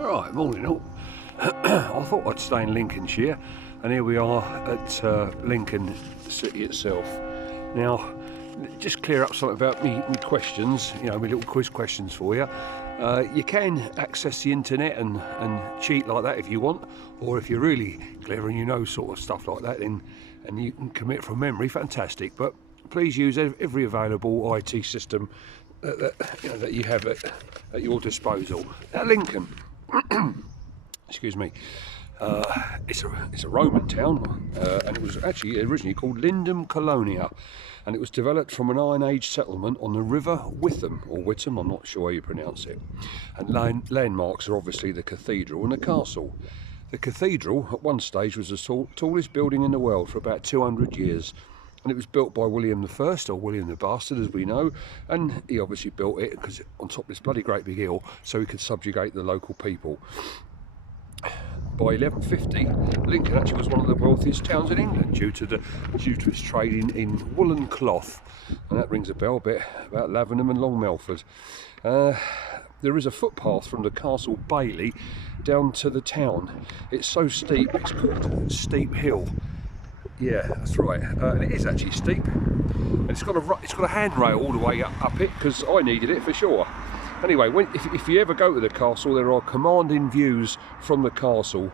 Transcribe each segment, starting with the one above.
Alright, morning all. I thought I'd stay in Lincolnshire, and here we are at Lincoln City itself. Now, just clear up something about me questions, you know, my little quiz questions for you. You can access the internet and cheat like that if you want, or if you're really clever and you know sort of stuff like that, then and you can commit from memory, fantastic. But please use every available IT system that you have at your disposal. Now, Lincoln, excuse me, it's a Roman town, and it was actually originally called Lindum Colonia, and it was developed from an Iron Age settlement on the River Witham, or Witham, I'm not sure how you pronounce it. And landmarks are obviously the cathedral and the castle. The cathedral at one stage was the tallest building in the world for about 200 years. And it was built by William I, or William the Bastard as we know, and he obviously built it because on top of this bloody great big hill so he could subjugate the local people. By 1150, Lincoln actually was one of the wealthiest towns in England due to its trade in woolen cloth, and that rings a bell a bit about Lavenham and Long Melford. There is a footpath from the castle Bailey down to the town. It's so steep, it's called Steep Hill. Yeah, that's right, and it is actually steep, and it's got a handrail all the way up it, because I needed it for sure. Anyway, if you ever go to the castle, there are commanding views from the castle.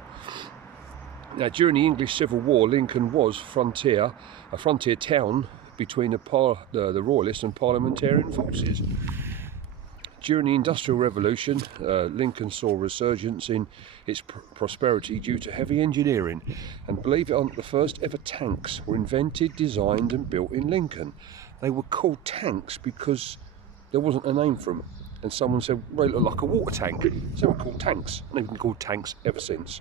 Now, during the English Civil War, Lincoln was a frontier town between the Royalist and Parliamentarian forces. During the Industrial Revolution, Lincoln saw a resurgence in its prosperity due to heavy engineering, and believe it or not, the first ever tanks were invented, designed and built in Lincoln. They were called tanks because there wasn't a name for them, and someone said, well, they look like a water tank, so they were called tanks, and they've been called tanks ever since.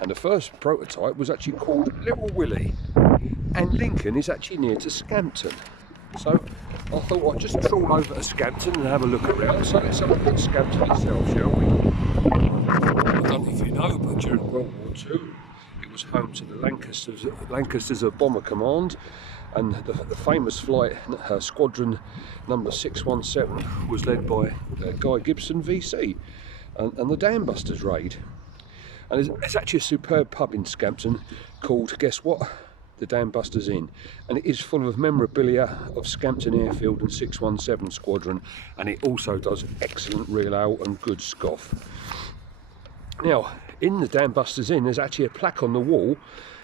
And the first prototype was actually called Little Willie, and Lincoln is actually near to Scampton. So I thought I'd just trawl over to Scampton and have a look around. So let's have a look at Scampton itself, shall we? I don't know if you know, but during World War II, it was home to the Lancasters Bomber Command, and the famous flight, Squadron number 617, was led by Guy Gibson VC, and the Dam Busters raid. And there's actually a superb pub in Scampton called, guess what? The Dam Busters Inn, and it is full of memorabilia of Scampton Airfield and 617 Squadron, and it also does excellent real ale and good scoff. Now, in the Dam Busters Inn, there's actually a plaque on the wall,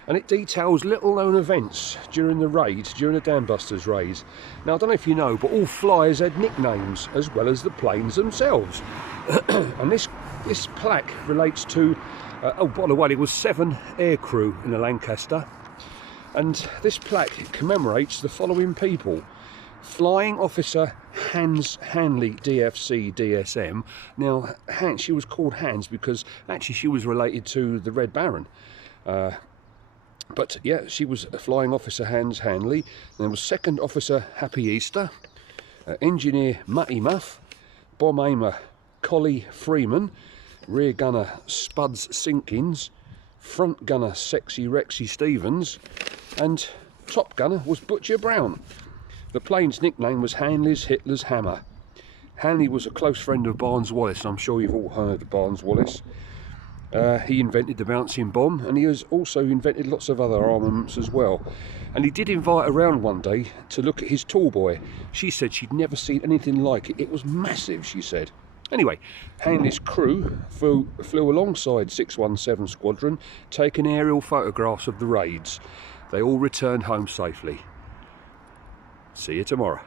and it details little known events during the Dam Busters raids. Now, I don't know if you know, but all flyers had nicknames as well as the planes themselves. And this plaque relates to, oh, by the way, there was 7 aircrew in the Lancaster. And this plaque commemorates the following people: Flying Officer Hans Hanley, DFC DSM. Now, she was called Hans because actually she was related to the Red Baron. But yeah, she was a Flying Officer Hans Hanley. There was Second Officer Happy Easter, Engineer Matty Muff, Bomb Aimer Collie Freeman, Rear Gunner Spuds Sinkins, Front Gunner Sexy Rexy Stevens, and Top Gunner was Butcher Brown. The plane's nickname was Hanley's Hitler's Hammer. Hanley was a close friend of Barnes Wallis, and I'm sure you've all heard of Barnes Wallis. He invented the bouncing bomb, and he has also invented lots of other armaments as well. And he did invite her around one day to look at his tall boy. She said she'd never seen anything like it. It was massive, she said. Anyway, Hanley's crew flew alongside 617 Squadron, taking aerial photographs of the raids. They all returned home safely. See you tomorrow.